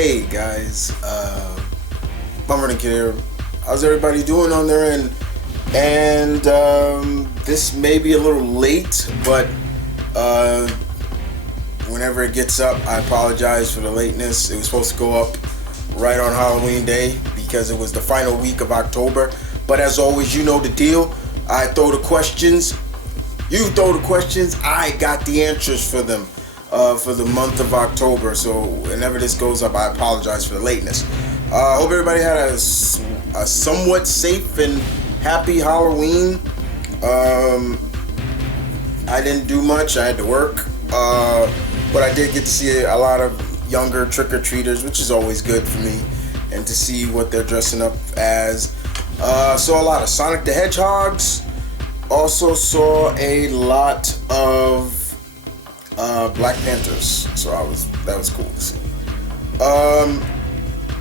Hey guys, M.V.K here. How's everybody doing on their end? And this may be a little late, but whenever it gets up, I apologize for the lateness. It was supposed to go up right on Halloween Day because it was the final week of October. But as always, you know the deal. I throw the questions, you throw the questions, I got the answers for them. For the month of October. So whenever this goes up, I apologize for the lateness. I hope everybody had a somewhat safe and happy Halloween. I didn't do much. I had to work. But I did get to see a lot of younger trick-or-treaters, which is always good for me, and to see what they're dressing up as. Saw a lot of Sonic the Hedgehogs. Also saw a lot of Black Panthers, so that was cool to see.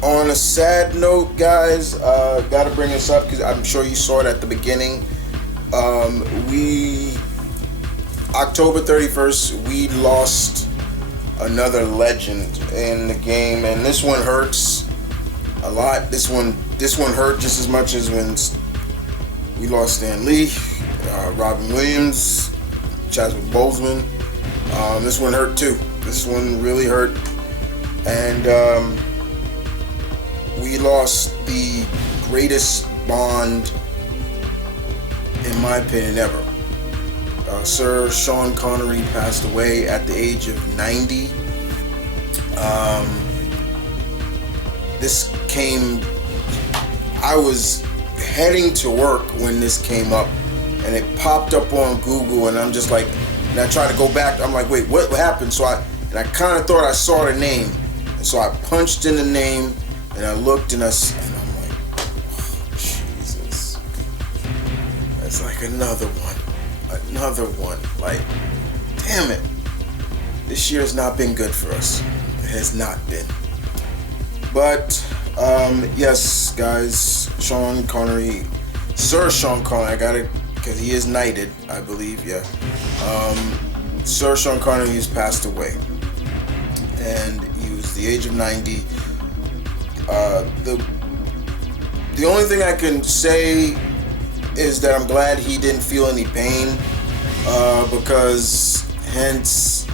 On a sad note, guys, gotta bring this up because I'm sure you saw it at the beginning. October 31st, we lost another legend in the game, and this one hurts a lot. This one hurt just as much as when we lost Stan Lee, Robin Williams, Chadwick Boseman. This one hurt too. This one really hurt. And we lost the greatest Bond, in my opinion, ever. Sir Sean Connery passed away at the age of 90. I was heading to work when this came up, and it popped up on Google, and I'm just like, and I tried to go back. I'm like, wait, what happened? So I kind of thought I saw the name, and so I punched in the name, and I looked, and I'm like, oh, Jesus, it's like another one. Like, damn it, this year has not been good for us. It has not been. But yes, guys, Sean Connery, Sir Sean Connery, I got it. Because he is knighted, I believe, yeah. Sir Sean Connery has passed away, and he was the age of 90. The only thing I can say is that I'm glad he didn't feel any pain, because hence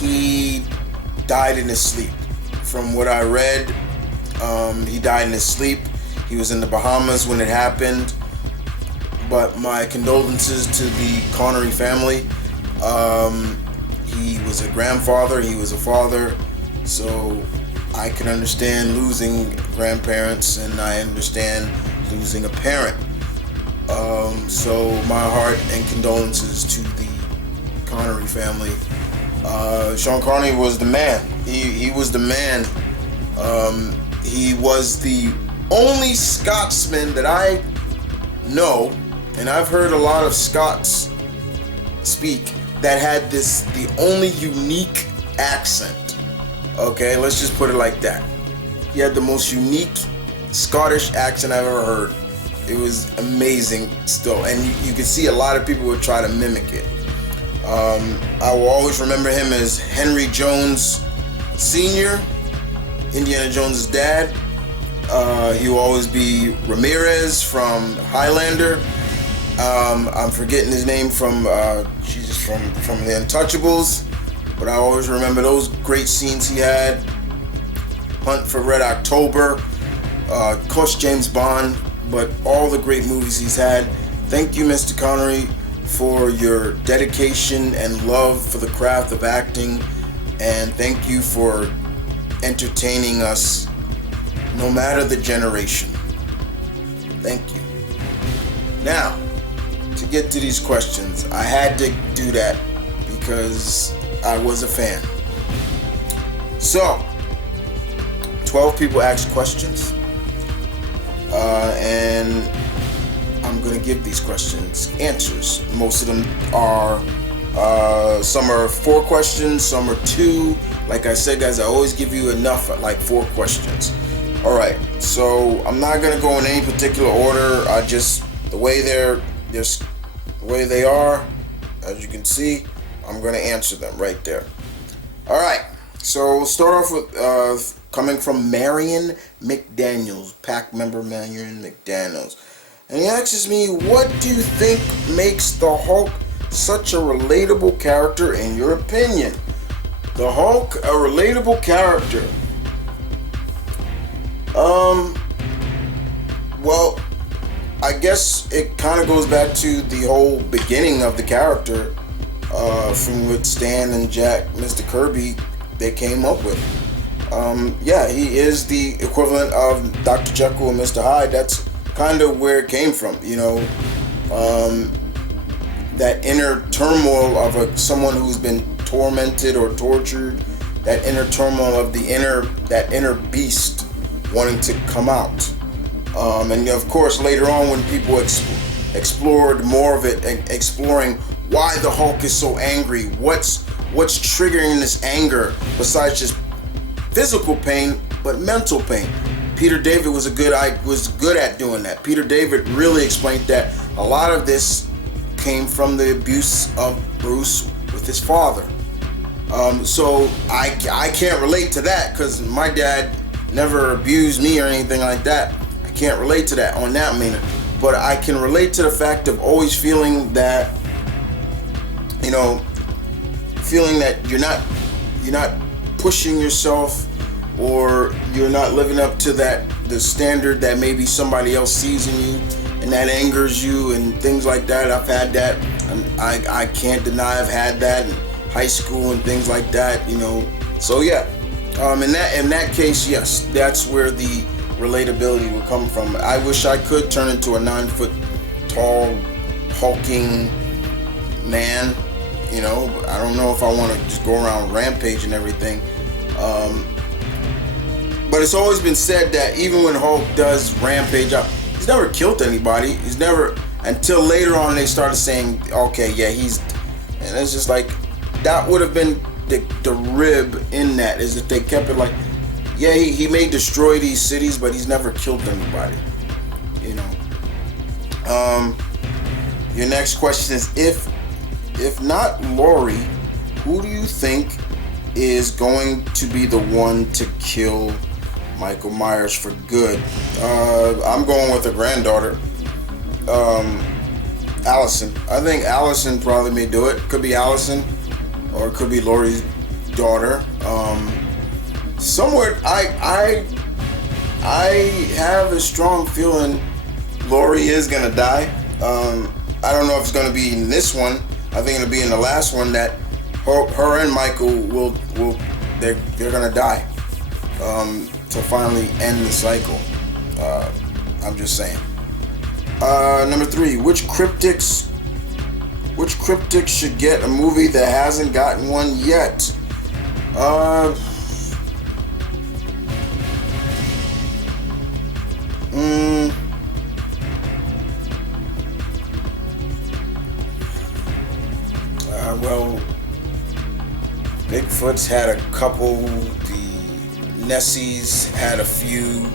he died in his sleep. From what I read, he died in his sleep. He was in the Bahamas when it happened. But my condolences to the Connery family. He was a grandfather, he was a father, so I can understand losing grandparents, and I understand losing a parent. So my heart and condolences to the Connery family. Sean Connery was the man. He was the man. He was the only Scotsman that I know, and I've heard a lot of Scots speak, that had the only unique accent. Okay, let's just put it like that. He had the most unique Scottish accent I've ever heard. It was amazing still, and you can see a lot of people would try to mimic it. I will always remember him as Henry Jones Sr., Indiana Jones' dad. He will always be Ramirez from Highlander. I'm forgetting his name from the Untouchables, but I always remember those great scenes he had. Hunt for Red October, of course James Bond, but all the great movies he's had. Thank you, Mr. Connery, for your dedication and love for the craft of acting, and thank you for entertaining us no matter the generation. Thank you. Now, to get to these questions, I had to do that because I was a fan. So, 12 people asked questions, and I'm going to give these questions answers. Most of them are, some are 4 questions, some are 2. Like I said, guys, I always give you enough, like 4 questions. Alright, so I'm not going to go in any particular order. The way they are, as you can see, I'm going to answer them right there. Alright, so we'll start off with coming from Marion McDaniels, PAC member Marion McDaniels. And he asks me, what do you think makes the Hulk such a relatable character in your opinion? The Hulk, a relatable character. Well, I guess it kind of goes back to the whole beginning of the character, from what Stan and Jack, Mr. Kirby, they came up with. Yeah, he is the equivalent of Dr. Jekyll and Mr. Hyde. That's kind of where it came from, that inner turmoil of someone who's been tormented or tortured, that inner turmoil of that inner beast wanting to come out. And of course, later on, when people explored more of it, and exploring why the Hulk is so angry, what's triggering this anger besides just physical pain, but mental pain. Peter David was good at doing that. Peter David really explained that a lot of this came from the abuse of Bruce with his father. So I can't relate to that because my dad never abused me or anything like that. I can't relate to that on that manner. But I can relate to the fact of always feeling that, feeling that you're not pushing yourself, or you're not living up to the standard that maybe somebody else sees in you, and that angers you and things like that. I've had that, and I can't deny I've had that in high school and things like that, So yeah, in that case, yes, that's where the relatability will come from. I wish I could turn into a 9-foot tall, hulking man, but I don't know if I want to just go around rampage and everything. But it's always been said that even when Hulk does rampage out, he's never killed anybody. He's never, until later on they started saying, okay, yeah, and it's just like, that would have been the rib in that, is that they kept it like, yeah, he may destroy these cities, but he's never killed anybody, Your next question is, if not Laurie, who do you think is going to be the one to kill Michael Myers for good? I'm going with a granddaughter, Allison. I think Allison probably may do it. Could be Allison, or it could be Laurie's daughter. Somewhere, I have a strong feeling Laurie is gonna die. I don't know if it's gonna be in this one. I think it'll be in the last one that her and Michael they're gonna die, to finally end the cycle. I'm just saying. Number 3, which cryptics should get a movie that hasn't gotten one yet? Well, Bigfoot's had a couple, the Nessies had a few,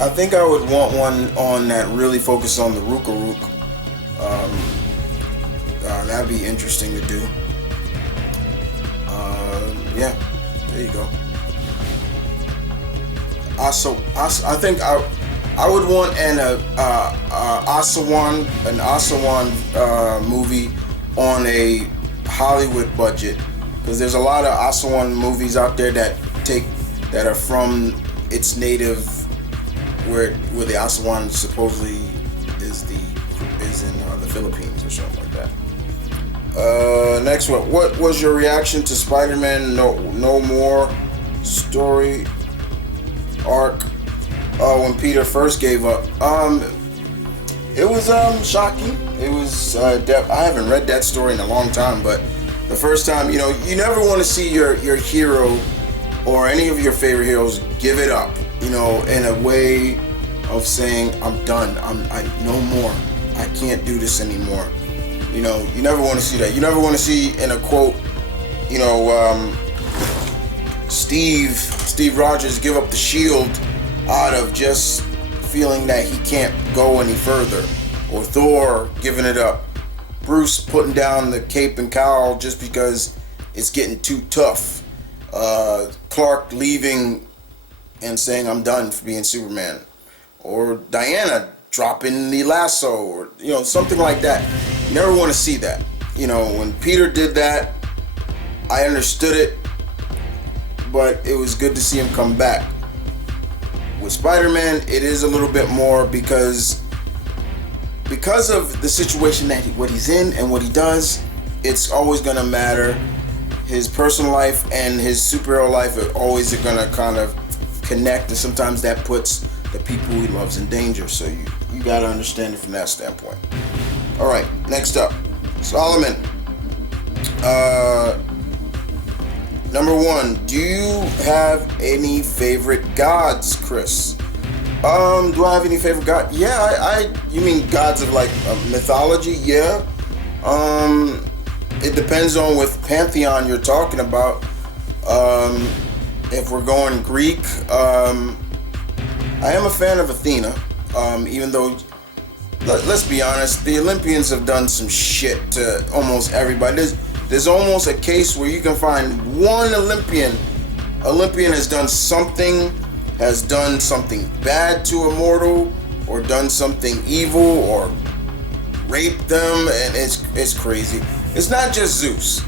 I think I would want one on that really focused on the Rook. That'd be interesting to do. Yeah, there you go. Also, I think I would want an Asawan movie on a Hollywood budget, because there's a lot of Asawan movies out there that are from its native, where the Asawan supposedly is in the Philippines or something like that. Next one. What was your reaction to Spider-Man No More story arc when Peter first gave up? It was shocking. It was I haven't read that story in a long time, but the first time, you never want to see your hero or any of your favorite heroes give it up, in a way of saying, I'm done, I no more, I can't do this anymore. You never want to see that. You never want to see, in a quote, Steve Rogers give up the shield out of just feeling that he can't go any further, or Thor giving it up, Bruce putting down the cape and cowl just because it's getting too tough, Clark leaving and saying I'm done for being Superman, or Diana dropping the lasso, or something like that. You never want to see that. When Peter did that, I understood it, but it was good to see him come back. With Spider-Man, it is a little bit more because of the situation that what he's in and what he does. It's always gonna matter. His personal life and his superhero life are always gonna kind of connect, and sometimes that puts the people he loves in danger. So you gotta understand it from that standpoint. All right, next up, Solomon. Number one, do you have any favorite gods, Chris? Do I have any favorite gods? Yeah, you mean gods of like mythology? Yeah. It depends on what pantheon you're talking about. If we're going Greek, I am a fan of Athena. Even though, let's be honest, the Olympians have done some shit to almost everybody. There's almost a case where you can find one Olympian has done something bad to a mortal, or done something evil, or raped them, and it's crazy. It's not just Zeus.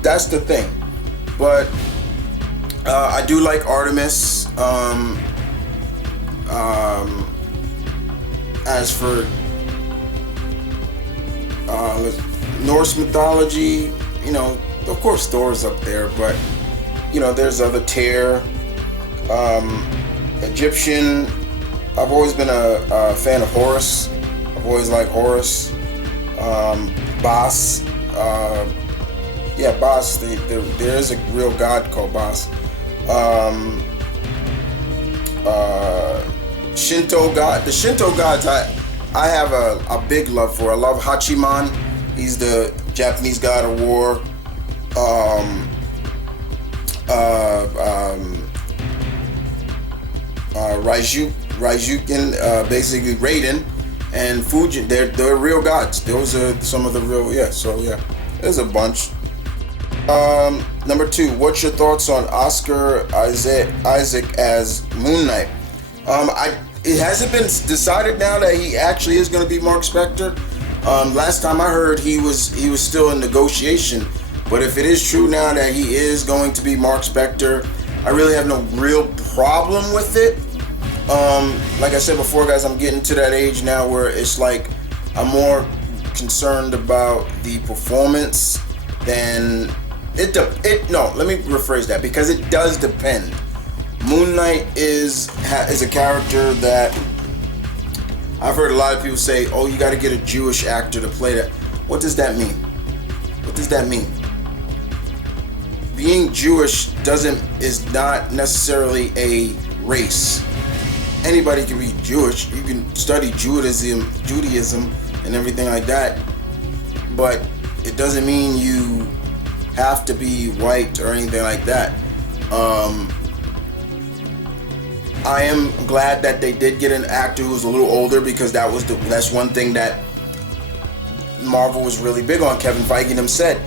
That's the thing. But I do like Artemis. As for Norse mythology, of course Thor's up there, but there's other Tyr, Egyptian. I've always been a fan of Horus. I've always liked Horus. Bas. Bas. There is a real god called Bas. Shinto god. The Shinto gods I have a big love for. I love Hachiman. He's the Japanese god of war. Ryukin, basically Raiden, and Fujin. They're real gods. Those are some of the real. There's a bunch. Number two, what's your thoughts on Oscar Isaac as Moon Knight? It hasn't been decided now that he actually is going to be Mark Spector. Last time I heard, he was still in negotiation. But if it is true now that he is going to be Mark Spector, I really have no real problem with it. Like I said before, guys, I'm getting to that age now where it's like I'm more concerned about the performance than no, let me rephrase that, because it does depend. Moon Knight is a character that I've heard a lot of people say, oh, you got to get a Jewish actor to play that. What does that mean? What does that mean? Being Jewish is not necessarily a race. Anybody can be Jewish. You can study Judaism and everything like that, but it doesn't mean you have to be white or anything like that. I am glad that they did get an actor who's a little older, because that's one thing that Marvel was really big on. Kevin Feige said,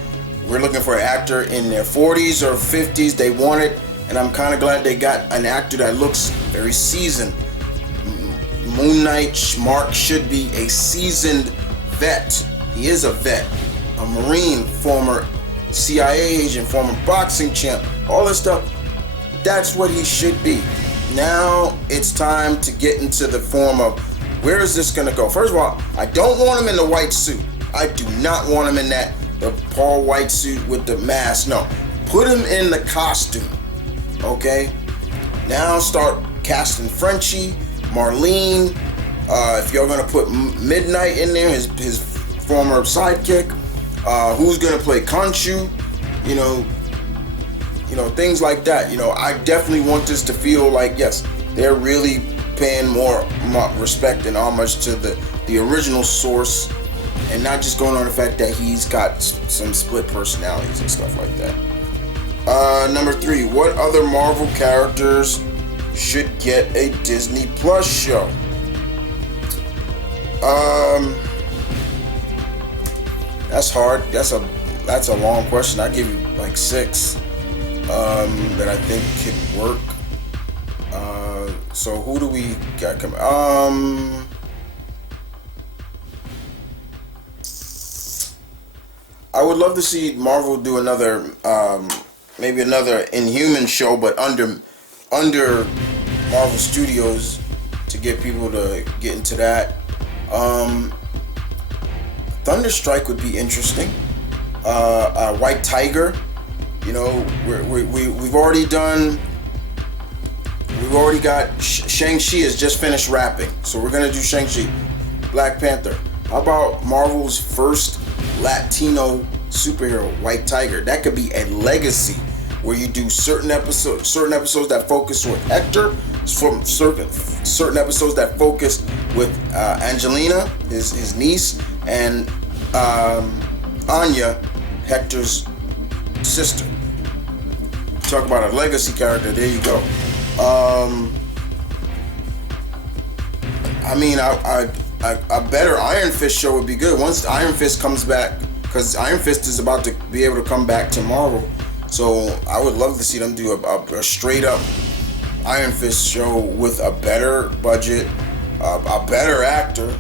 we're looking for an actor in their 40s or 50s. They want it, and I'm kind of glad they got an actor that looks very seasoned. Moon Knight, Mark should be a seasoned vet. He is a vet, a Marine, former CIA agent, former boxing champ, all this stuff. That's what he should be. Now it's time to get into the form of, where is this going to go? First of all, I don't want him in the white suit. I do not want him in the Paul White suit with the mask. No, put him in the costume. Okay? Now start casting Frenchie, Marlene. If you're going to put Midnight in there, his former sidekick, who's going to play Khonshu, things like that. I definitely want this to feel like, yes, they're really paying more respect and homage to the original source, and not just going on the fact that he's got some split personalities and stuff like that. Number three, what other Marvel characters should get a Disney Plus show? That's hard. That's a long question. I give you like six that I think could work. So who do we got coming? I would love to see Marvel do another, maybe another Inhuman show, but under Marvel Studios to get people to get into that. Thunderstrike would be interesting. White Tiger, you know, we've already done. We've already got Shang-Chi has just finished rapping, so we're gonna do Shang-Chi. Black Panther. How about Marvel's first Latino superhero, White Tiger? That could be a legacy where you do certain episodes that focus with Hector, from certain episodes that focus with Angelina, his niece, and Anya, Hector's sister. Talk about a legacy character. There you go. I mean, a better Iron Fist show would be good once Iron Fist comes back, because Iron Fist is about to be able to come back to Marvel. So I would love to see them do a straight up Iron Fist show with a better budget, a better actor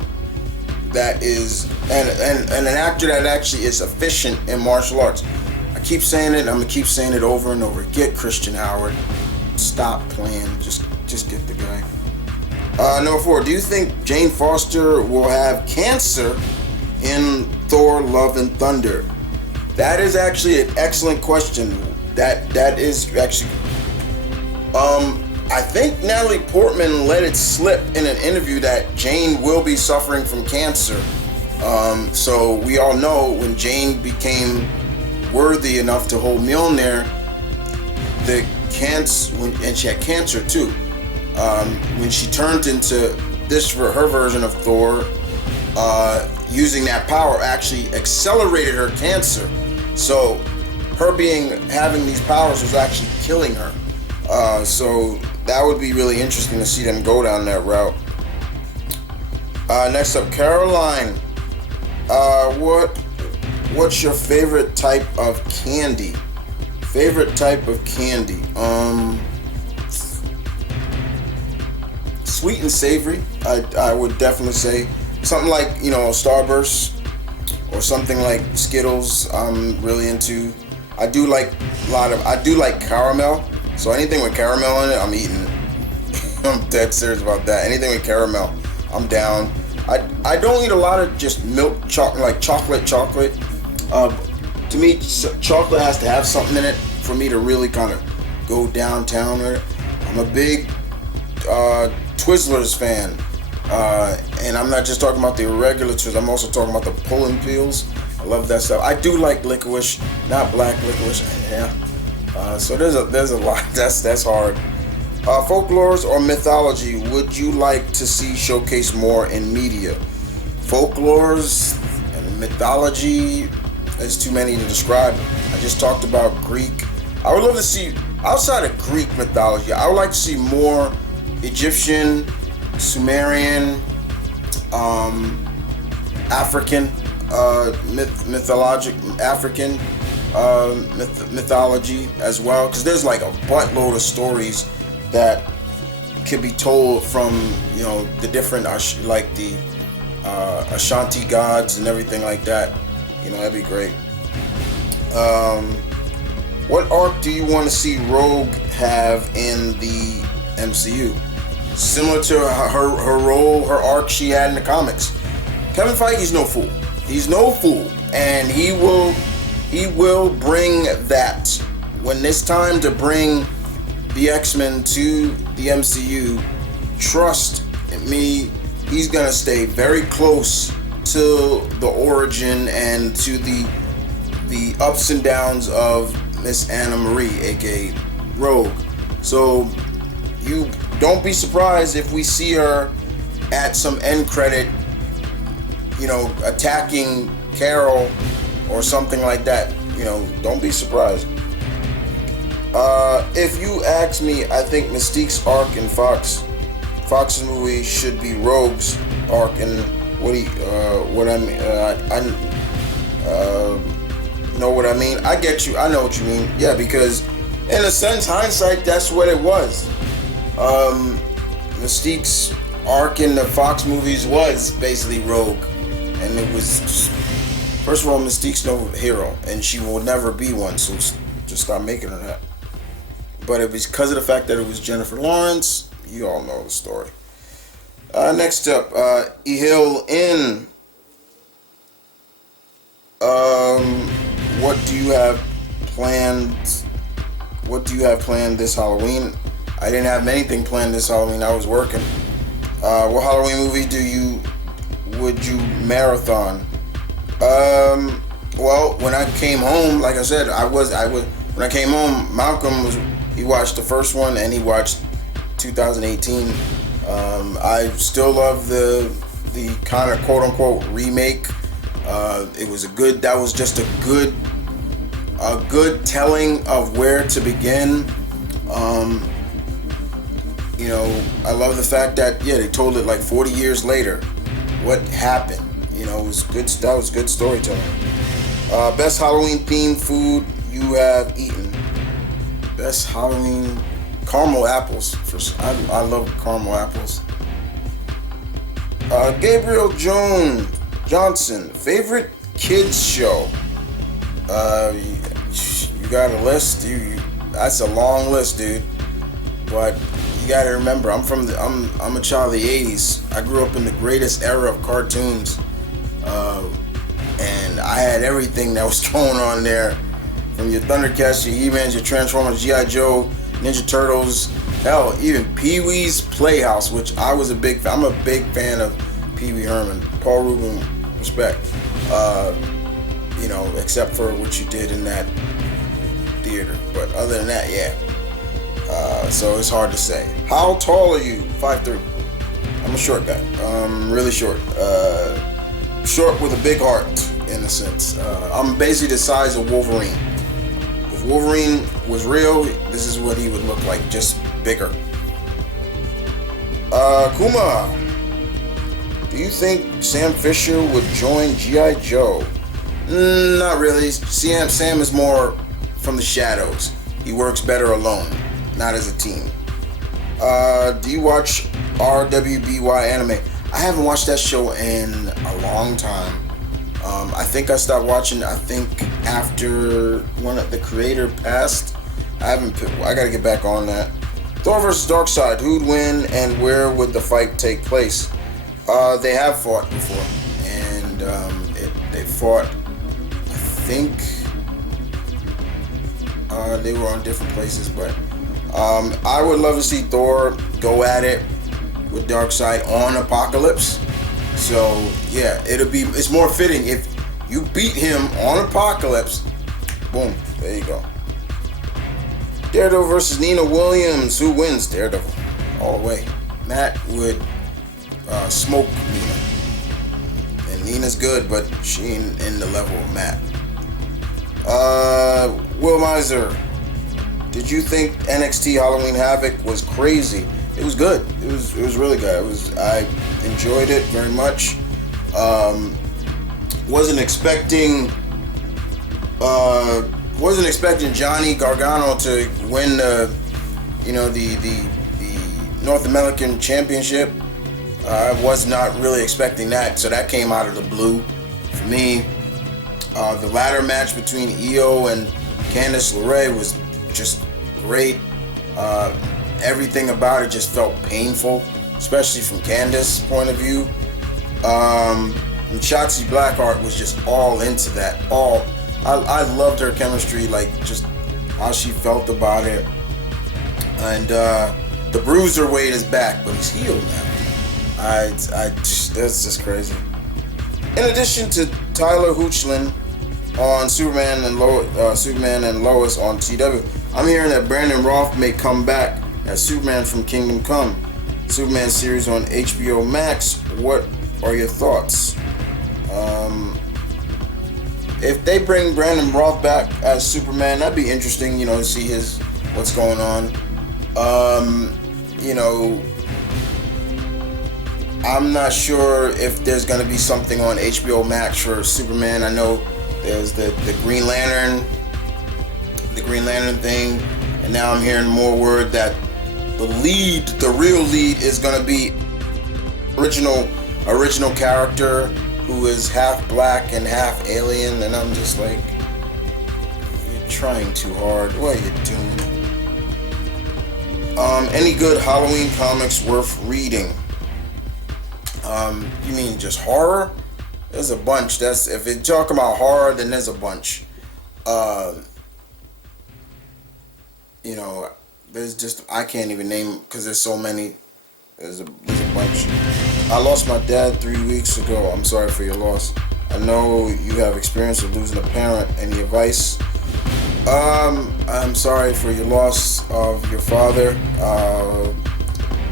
that is, and an actor that actually is efficient in martial arts. I keep saying it. I'm gonna keep saying it over and over. Get Christian Howard. Stop playing. Just get the guy. Number 4. Do you think Jane Foster will have cancer in Thor: Love and Thunder? That is actually an excellent question. That is actually. I think Natalie Portman let it slip in an interview that Jane will be suffering from cancer. So we all know when Jane became worthy enough to hold Mjolnir, the cancer, and she had cancer too. When she turned into her version of Thor, using that power actually accelerated her cancer. So her having these powers was actually killing her. So that would be really interesting to see them go down that route. Next up, Caroline. What's your favorite type of candy? Favorite type of candy? Sweet and savory. I would definitely say something like, you know, Starburst or something like Skittles. I'm really into. I do like caramel. So anything with caramel in it, I'm eating. I'm dead serious about that. Anything with caramel, I'm down. I don't eat a lot of just milk chocolate, like chocolate. To me, chocolate has to have something in it for me to really kind of go downtown with it. I'm a big Twizzlers fan, and I'm not just talking about the regular Twizzlers. I'm also talking about the pull-and peels. I love that stuff. I do like licorice, not black licorice. Yeah. So there's a lot. That's hard. Folklores or mythology would you like to see showcased more in media? Folklores and mythology is too many to describe. I just talked about Greek. I would love to see, outside of Greek mythology, I would like to see more Egyptian, Sumerian, African mythology as well, because there's like a buttload of stories that could be told from, you know, the different like the Ashanti gods and everything like that. You know, that'd be great. What arc do you want to see Rogue have in the MCU? Similar to her role, her arc she had in the comics. Kevin Feige's no fool. He's no fool, and he will bring that. When it's time to bring the X-Men to the MCU, trust me, he's gonna stay very close to the origin and to the ups and downs of Miss Anna Marie, aka Rogue. So you don't be surprised if we see her at some end credit, you know, attacking Carol or something like that. You know, don't be surprised. If you ask me, I think Mystique's arc in Fox's movie should be Rogue's arc. And Know what I mean? I get you. I know what you mean. Yeah, because in a sense, hindsight, that's what it was. Mystique's arc in the Fox movies was basically Rogue, and it was first of all, Mystique's no hero, and she will never be one. So just stop making her that. But it was because of the fact that it was Jennifer Lawrence. You all know the story. Next up, Ehil in. What do you have planned? What do you have planned this Halloween? I didn't have anything planned this Halloween. I was working. What Halloween movie would you marathon? Well, when I came home, like I said, when I came home, he watched the first one and he watched 2018. I still love the kind of quote unquote remake. That was just a good telling of where to begin. I love the fact that they told it like 40 years later what happened. It was good. That was good storytelling. Best Halloween themed food you have eaten. Best Halloween caramel apples. I love caramel apples. Gabriel Johnson, favorite kids show. You got a list. That's a long list, dude. But you got to remember, I'm a child of the '80s. I grew up in the greatest era of cartoons, and I had everything that was going on there, from your Thundercats, your He-Mans, your Transformers, G.I. Joe, Ninja Turtles, hell, even Pee-wee's Playhouse, which I'm a big fan of Pee-wee Herman, Paul Rubin, respect. Except for what you did in that theater, but other than that, yeah. So it's hard to say. How tall are you? 5'3". I'm a short guy. Really short. Short with a big heart, in a sense. I'm basically the size of Wolverine. If Wolverine was real, this is what he would look like, just bigger. Kuma, do you think Sam Fisher would join G.I. Joe? Not really. Sam is more from the shadows. He works better alone, not as a team. Do you watch RWBY anime? I haven't watched that show in a long time. I think I stopped watching. I think after the creator passed. I gotta get back on that. Thor vs. Darkseid. Who'd win and where would the fight take place? They have fought before, and they fought. I think they were on different places, but I would love to see Thor go at it with Darkseid on Apocalypse. So yeah, it's more fitting if you beat him on Apocalypse. Boom, there you go. Daredevil versus Nina Williams. Who wins? Daredevil, all the way. Matt would smoke Nina, and Nina's good, but she ain't in the level of Matt. Will Miser, did you think NXT Halloween Havoc was crazy? It was good. It was really good. I enjoyed it very much. Wasn't expecting Johnny Gargano to win the North American Championship. I was not really expecting that, so that came out of the blue for me. The ladder match between Io and Candice LeRae was just great. Everything about it just felt painful, especially from Candice's point of view. And Shotzi Blackheart was just all into that. I loved her chemistry, like just how she felt about it. And the Bruiserweight is back, but he's healed now. That's just crazy. In addition to Tyler Hoechlin on Superman and Lois on CW, I'm hearing that Brandon Roth may come back as Superman from Kingdom Come, Superman series on HBO Max. What are your thoughts? If they bring Brandon Roth back as Superman, that'd be interesting, to see what's going on. I'm not sure if there's going to be something on HBO Max for Superman. I know There's the Green Lantern thing, and now I'm hearing more word that the real lead, is gonna be original character who is half black and half alien, and I'm just like, you're trying too hard. What are you doing? Any good Halloween comics worth reading? You mean just horror? There's a bunch. If you're talking about horror, then there's a bunch. There's just, I can't even name because there's so many. There's a bunch. I lost my dad 3 weeks ago. I'm sorry for your loss. I know you have experience of losing a parent. Any advice? I'm sorry for your loss of your father.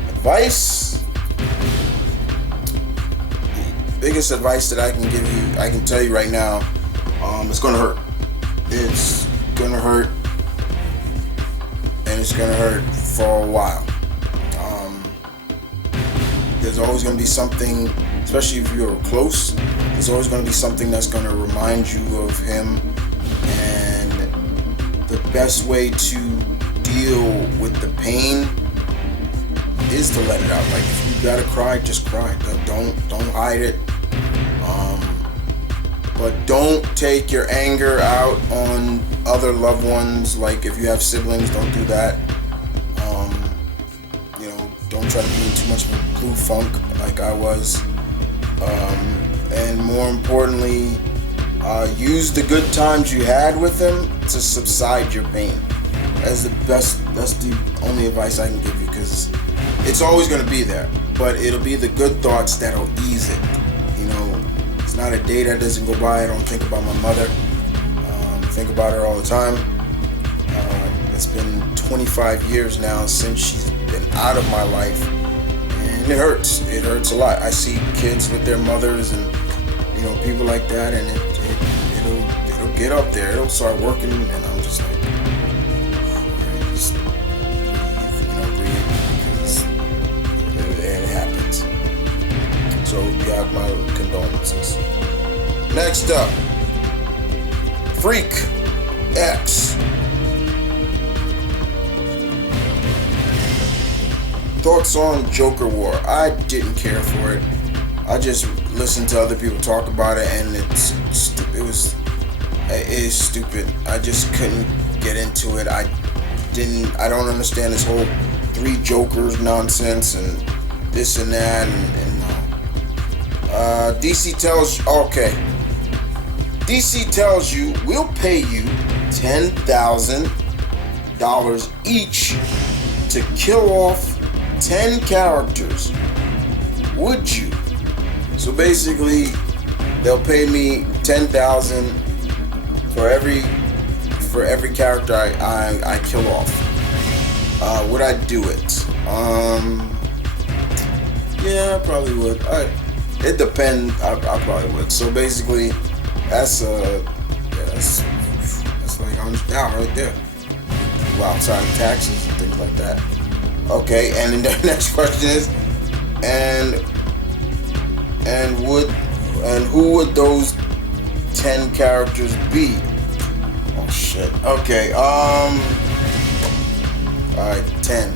Advice? Biggest advice that I can give you, I can tell you right now, it's gonna hurt. It's gonna hurt, and it's gonna hurt for a while. There's always gonna be something, especially if you're close, there's always gonna be something that's gonna remind you of him, and the best way to deal with the pain is to let it out. Like, if you gotta cry, just cry. Don't hide it. But don't take your anger out on other loved ones. Like, if you have siblings, don't do that. Don't try to be in too much of a blue funk like I was. And more importantly, use the good times you had with him to subside your pain. That's the only advice I can give you, because it's always going to be there, but it'll be the good thoughts that'll ease it. It's not a day that doesn't go by I don't think about my mother. I think about her all the time. It's been 25 years now since she's been out of my life, and it hurts. It hurts a lot. I see kids with their mothers and people like that, and it'll get up there. It'll start working, and I'm just like, just breathe, because it happens. So you have my condolences. Next up, Freak X. Thoughts on Joker War? I didn't care for it. I just listened to other people talk about it, and it is stupid. I just couldn't get into it. I don't understand this whole 3 Jokers nonsense and this and that, and DC tells you we'll pay you $10,000 each to kill off 10 characters. Would you? So basically, they'll pay me $10,000 for every character I kill off. Would I do it? Yeah, I probably would. It depends. I probably would. So basically, that's like $100 right there. Well, outside of taxes and things like that. Okay, and then the next question is, who would those 10 characters be? Oh shit. Okay. Alright, 10.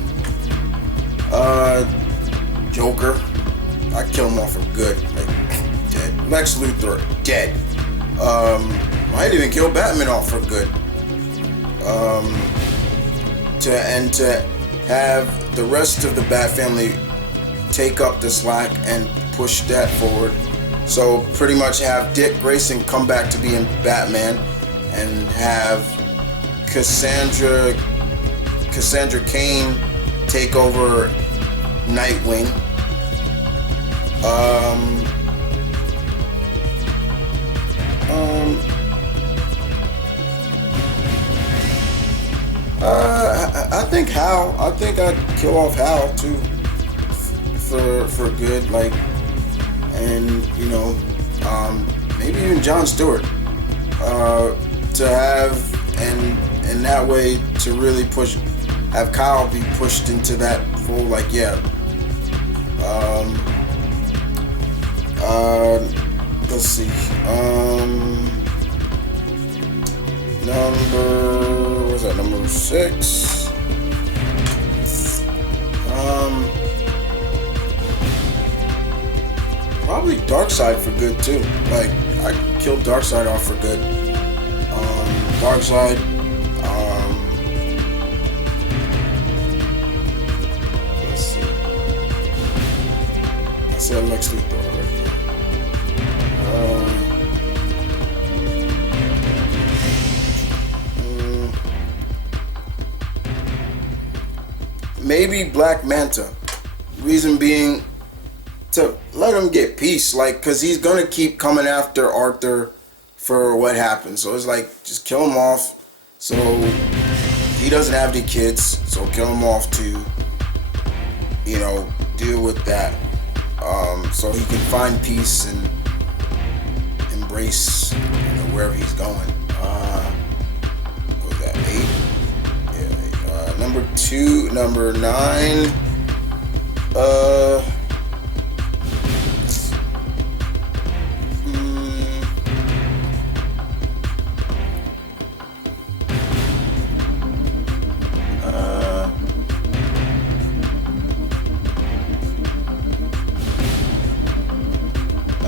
Joker. I kill him off for good. Like, dead. Lex Luthor, dead. I didn't even kill Batman off for good. To have the rest of the Bat family take up the slack and push that forward. So pretty much have Dick Grayson come back to being Batman, and have Cassandra Cain take over Nightwing. I think Hal. I think I'd kill off Hal too, for good. Like, and maybe even Jon Stewart. To have and that way to really have Kyle be pushed into that full, like, yeah. Let's see. Number 6. Probably Darkseid for good too. Like I killed Darkseid off for good. Darkseid. Let's see. I said Lex Luthor already. Maybe Black Manta. Reason being, to let him get peace, like, cause he's gonna keep coming after Arthur for what happened. So it's like, just kill him off. So he doesn't have any kids, so kill him off to, deal with that. So he can find peace and embrace, wherever he's going. What was that, 8? Yeah. Number 9. A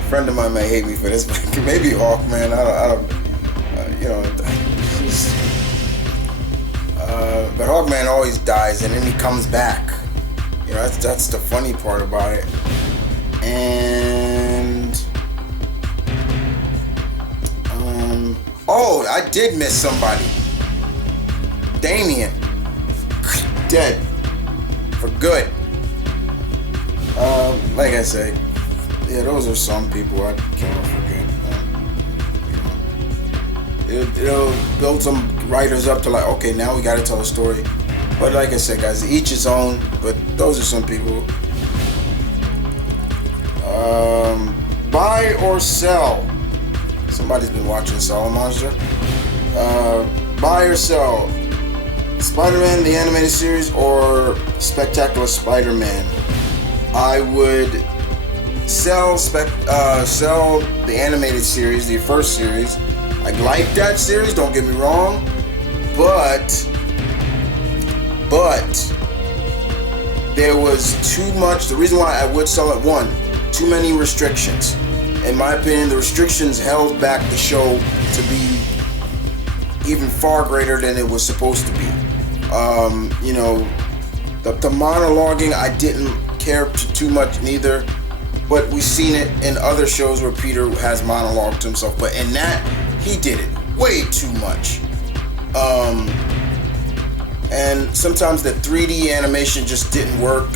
friend of mine may hate me for this, but maybe Hawkman. I don't, but Hawkman always dies and then he comes back. That's the funny part about it. And I did miss somebody. Damien, dead for good. Like I say, yeah, those are some people I'd kill off for good. It'll build some writers up to like, okay, now we got to tell a story. But like I said, guys, each his own. But those are some people. Buy or sell. Somebody's been watching Soul Monster. Buy or sell. Spider-Man, the animated series, or Spectacular Spider-Man. I would sell the animated series, the first series. I like that series, don't get me wrong. But there was too much. The reason why I would sell it, one, too many restrictions. In my opinion, the restrictions held back the show to be even far greater than it was supposed to be. The monologuing, I didn't care too much neither. But we've seen it in other shows where Peter has monologued to himself. But in that, he did it way too much. And sometimes the 3D animation just didn't work.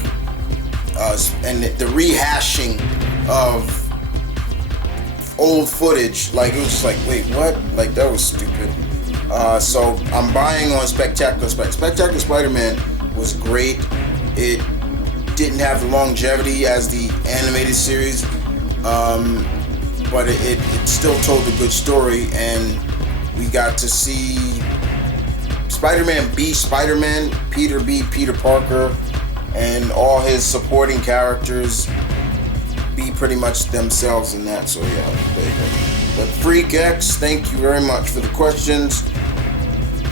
And the rehashing of old footage, like, it was just like, wait, what? Like, that was stupid. So I'm buying on Spectacular Spider-Man. Spectacular Spider-Man was great. It didn't have the longevity as the animated series, but it still told a good story, and we got to see Spider-Man be Spider-Man, Peter be Peter Parker, and all his supporting characters be pretty much themselves in that. So yeah, there you go. But Freak X, thank you very much for the questions.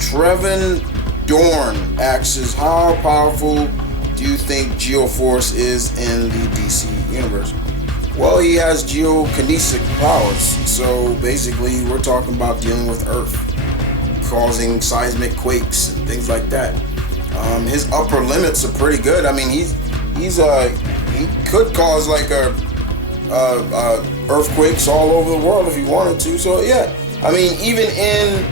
Trevin Dorn asks, how powerful do you think Geoforce is in the DC universe? Well, he has geokinetic powers, so basically we're talking about dealing with Earth, causing seismic quakes and things like that. His upper limits are pretty good. I mean, he could cause like earthquakes all over the world if he wanted to. So yeah, I mean, even in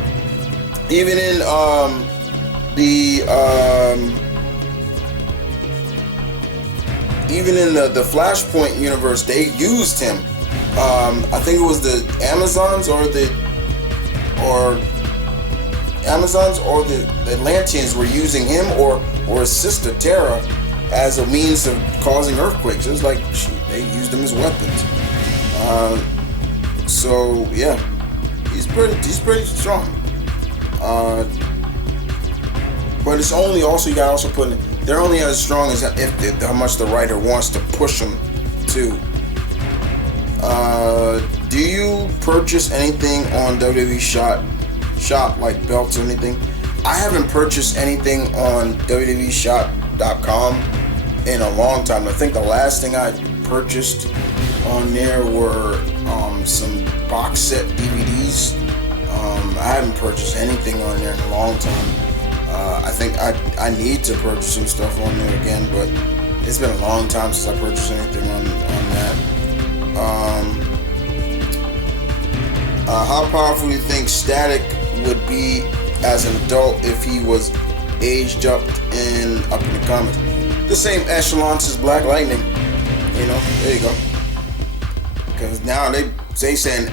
the Flashpoint universe, they used him. I think it was the Amazons or the Atlanteans were using him or his sister Terra as a means of causing earthquakes. It was like, shoot, they used them as weapons. So yeah, he's pretty strong. But it's only also, you gotta also put in, they're only as strong as how much the writer wants to push them to. Do you purchase anything on WWE shop like belts or anything? I haven't purchased anything on www.shop.com in a long time. I think the last thing I purchased on there were some box set DVDs. I haven't purchased anything on there in a long time. I think I need to purchase some stuff on there again, but it's been a long time since I purchased anything on that. How powerful do you think Static would be as an adult if he was aged up in the comics? The same echelons as Black Lightning. There you go. Because now they saying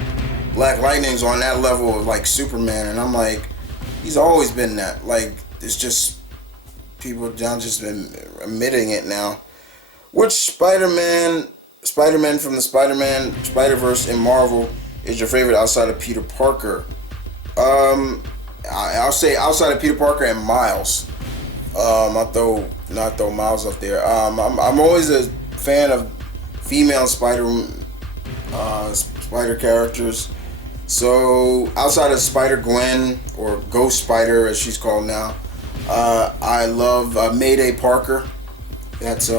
Black Lightning's on that level of like Superman, and I'm like, he's always been that. Like, it's just people now just been admitting it now. Which Spider-Man from the Spider-Verse in Marvel is your favorite outside of Peter Parker? I'll say outside of Peter Parker and Miles. I'll throw Miles up there. I'm always a fan of female spider characters. So outside of Spider-Gwen, or Ghost Spider as she's called now, I love Mayday Parker. That's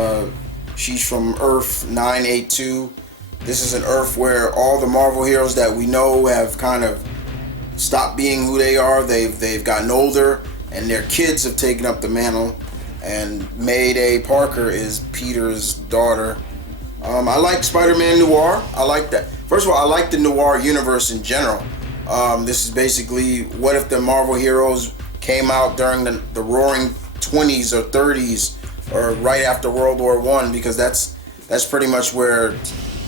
she's from Earth 982. This is an Earth where all the Marvel heroes that we know have kind of stopped being who they are. They've gotten older, and their kids have taken up the mantle. And Mayday Parker is Peter's daughter. I like Spider-Man Noir. I like that. First of all, I like the noir universe in general. This is basically what if the Marvel heroes came out during the roaring 20s or 30s, or right after World War I, because that's pretty much where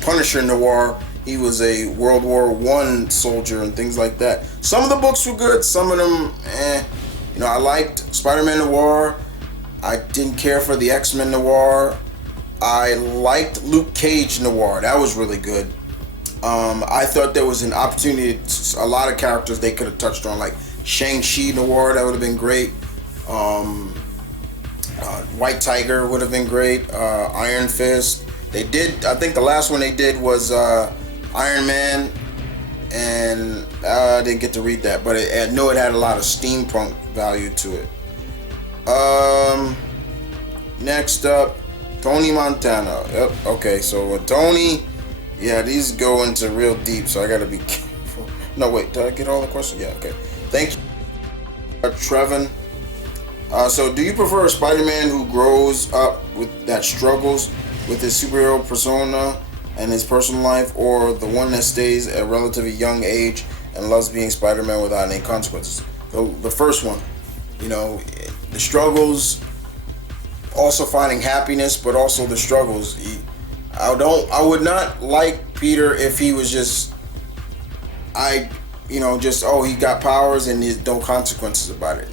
Punisher Noir, he was a World War I soldier and things like that. Some of the books were good, some of them, I liked Spider-Man Noir. I didn't care for the X-Men Noir. I liked Luke Cage Noir. That was really good. I thought there was an opportunity, a lot of characters they could have touched on, like Shang-Chi Noir, that would have been great. White Tiger would have been great. Iron Fist. They did, I think the last one they did was Iron Man, and I didn't get to read that, but I know it had a lot of steampunk value to it. Next up, Tony Montana. Yep. Okay, so with Tony, yeah, these go into real deep, so I gotta be careful. No, wait, did I get all the questions? Yeah, okay. Thank you, Trevin. So do you prefer a Spider-Man who grows up that struggles with his superhero persona and his personal life, or the one that stays at a relatively young age and loves being Spider-Man without any consequences? The first one, the struggles, also finding happiness, but also the struggles. I would not like Peter if he was just, he got powers and there's no consequences about it,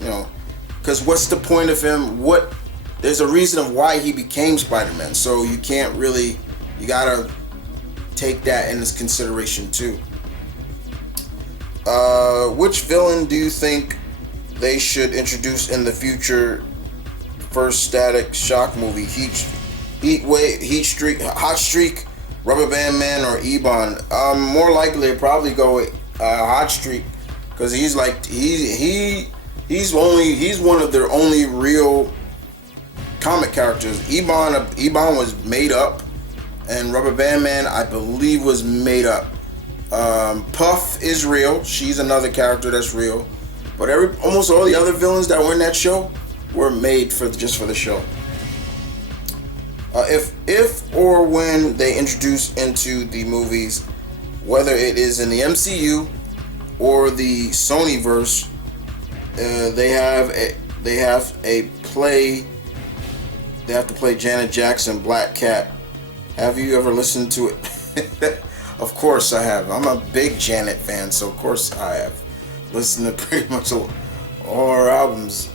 because what's the point of him? There's a reason of why he became Spider-Man, so you gotta take that into consideration too. Which villain do you think they should introduce in the future first Static Shock movie? Hot Streak, Rubber Band Man, or Ebon? More likely to probably go with Hot Streak, because he's one of their only real comic characters. Ebon was made up, and Rubber Band Man, I believe, was made up. Puff is real. She's another character that's real. But almost all the other villains that were in that show were made just for the show. If or when they introduce into the movies, whether it is in the MCU or the Sonyverse, they have to play Janet Jackson, Black Cat. Have you ever listened to it? Of course I have. I'm a big Janet fan, so of course I have listened to pretty much all her albums.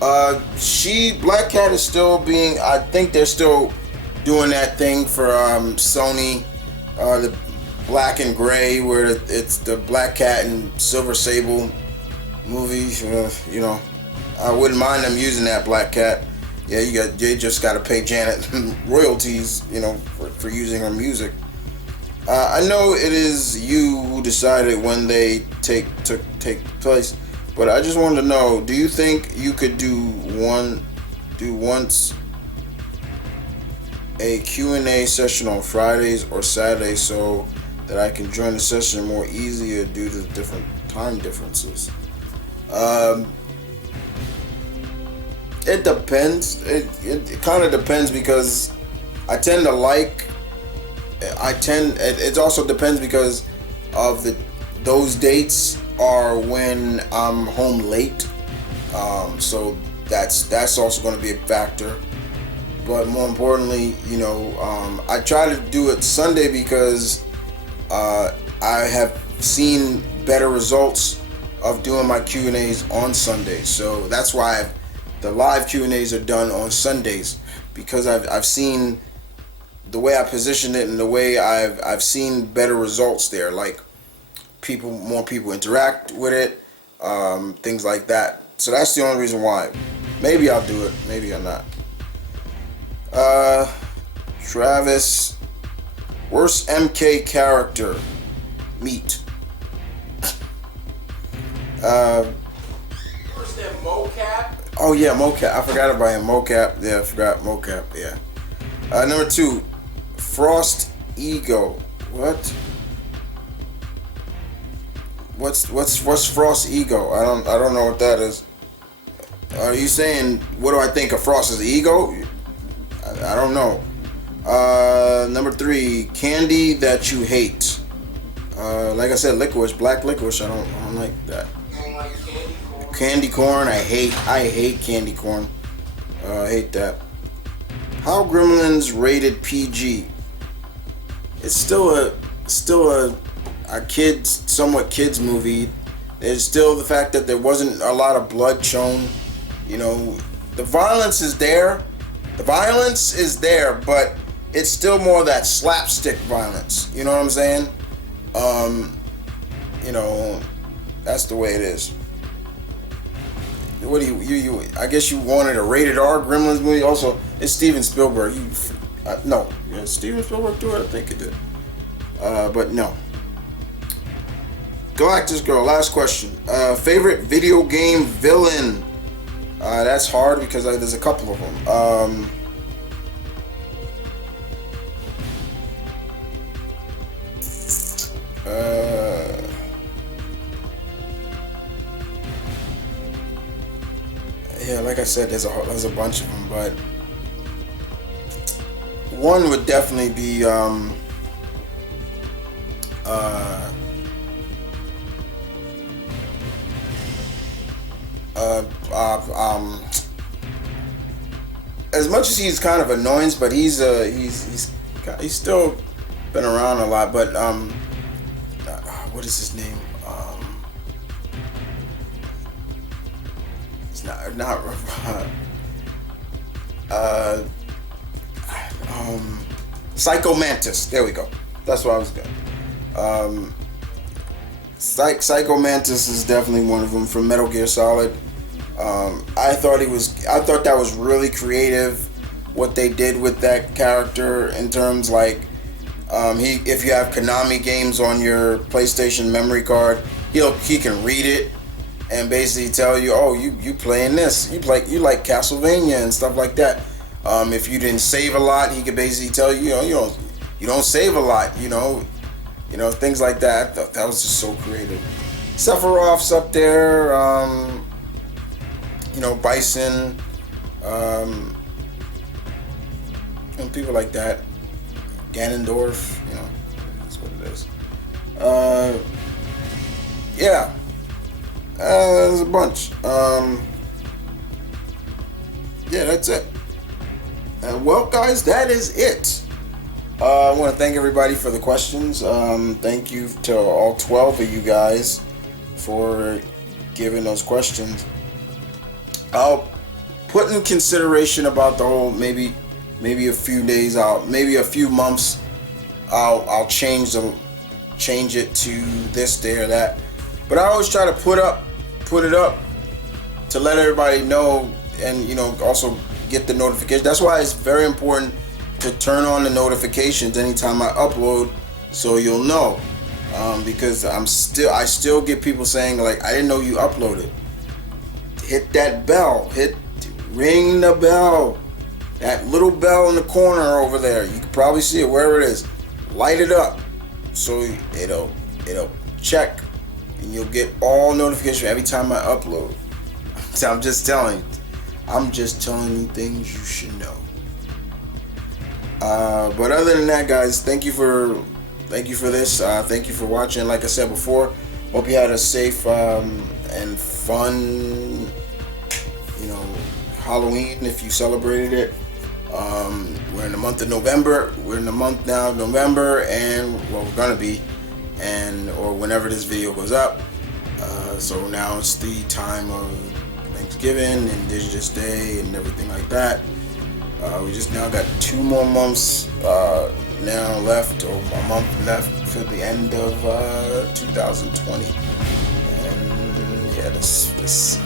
Black Cat is still being, I think they're still doing that thing for Sony, the black and gray, where it's the Black Cat and Silver Sable movie. I wouldn't mind them using that Black Cat. Yeah, you just got to pay Janet royalties, for using her music. I know it is you who decided when they took place, But I just wanted to know, do you think you could do once a Q&A session on Fridays or Saturdays so that I can join the session more easier due to the different time differences? Um, it depends. It kind of depends because I tend to like. It also depends because of those dates are when I'm home late. So that's also going to be a factor. But more importantly, I try to do it Sunday because I have seen better results of doing my Q&As on Sundays. So that's why the live Q&As are done on Sundays, because I've seen the way I position it and the way I've seen better results there. Like more people interact with it, things like that. So that's the only reason why. Maybe I'll do it. Maybe I'm not. Travis, worst M.K. character, meet. Where's that mocap? Oh yeah, mocap. I forgot about him. Mocap. Yeah, I forgot mocap. Yeah. Number 2, Frost Ego. What? What's Frost Ego? I don't know what that is. Are you saying what do I think of Frost's ego? I don't know. Number 3, candy that you hate. Like I said, licorice, black licorice. I don't like that. You don't like candy corn? Candy corn, I hate candy corn. I hate that. How Gremlins rated PG? It's still a somewhat kids movie. There's still the fact that there wasn't a lot of blood shown. The violence is there. But it's still more that slapstick violence. You know what I'm saying? That's the way it is. What do you? I guess you wanted a rated R Gremlins movie. Also, it's Steven Spielberg. No, Steven Spielberg do it. I think it did. But no. Galactus Girl. Last question. Favorite video game villain? That's hard because there's a couple of them. Yeah, like I said, there's a bunch of them, but one would definitely be as much as he's kind of annoying, but he's still been around a lot. But what is his name? It's not Psycho Mantis. There we go. That's what I was going. Psycho Mantis is definitely one of them from Metal Gear Solid. I thought that was really creative what they did with that character in terms if you have Konami games on your PlayStation memory card, he can read it and basically tell you, oh, you playing this, you like Castlevania and stuff like that. If you didn't save a lot, he could basically tell you, you don't save a lot, things like that. I thought that was just so creative. Sephiroth's up there, Bison, and people like that. Ganondorf, that's what it is. Yeah, there's a bunch. Yeah, that's it. Well, guys, that is it. I want to thank everybody for the questions. Thank you to all 12 of you guys for giving those questions. I'll put in consideration about the whole maybe a few days out, maybe a few months. I'll change it to this day or that. But I always try to put it up to let everybody know, and also get the notification. That's why it's very important to turn on the notifications anytime I upload, so you'll know. Because I still get people saying like, I didn't know you uploaded. hit that bell. Ring the bell. That little bell in the corner over there. You can probably see it wherever it is. Light it up so it'll check, and you'll get all notifications every time I upload. So I'm just telling you things you should know. But other than that, guys, thank you for this. Thank you for watching. Like I said before, hope you had a safe and fun, Halloween if you celebrated it. We're in the month of November. We're in the month now of November, and we're gonna be, or whenever this video goes up. So now it's the time of Thanksgiving, Indigenous Day, and everything like that. We just now got 2 more months now left, or a month left for the end of 2020. And yeah, this